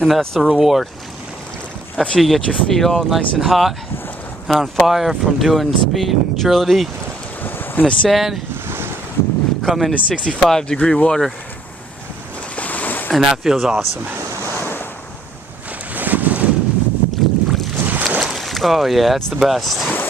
And that's the reward. After you get your feet all nice and hot and on fire from doing speed and agility in the sand, come into 65-degree water, and that feels awesome. Oh yeah, that's the best.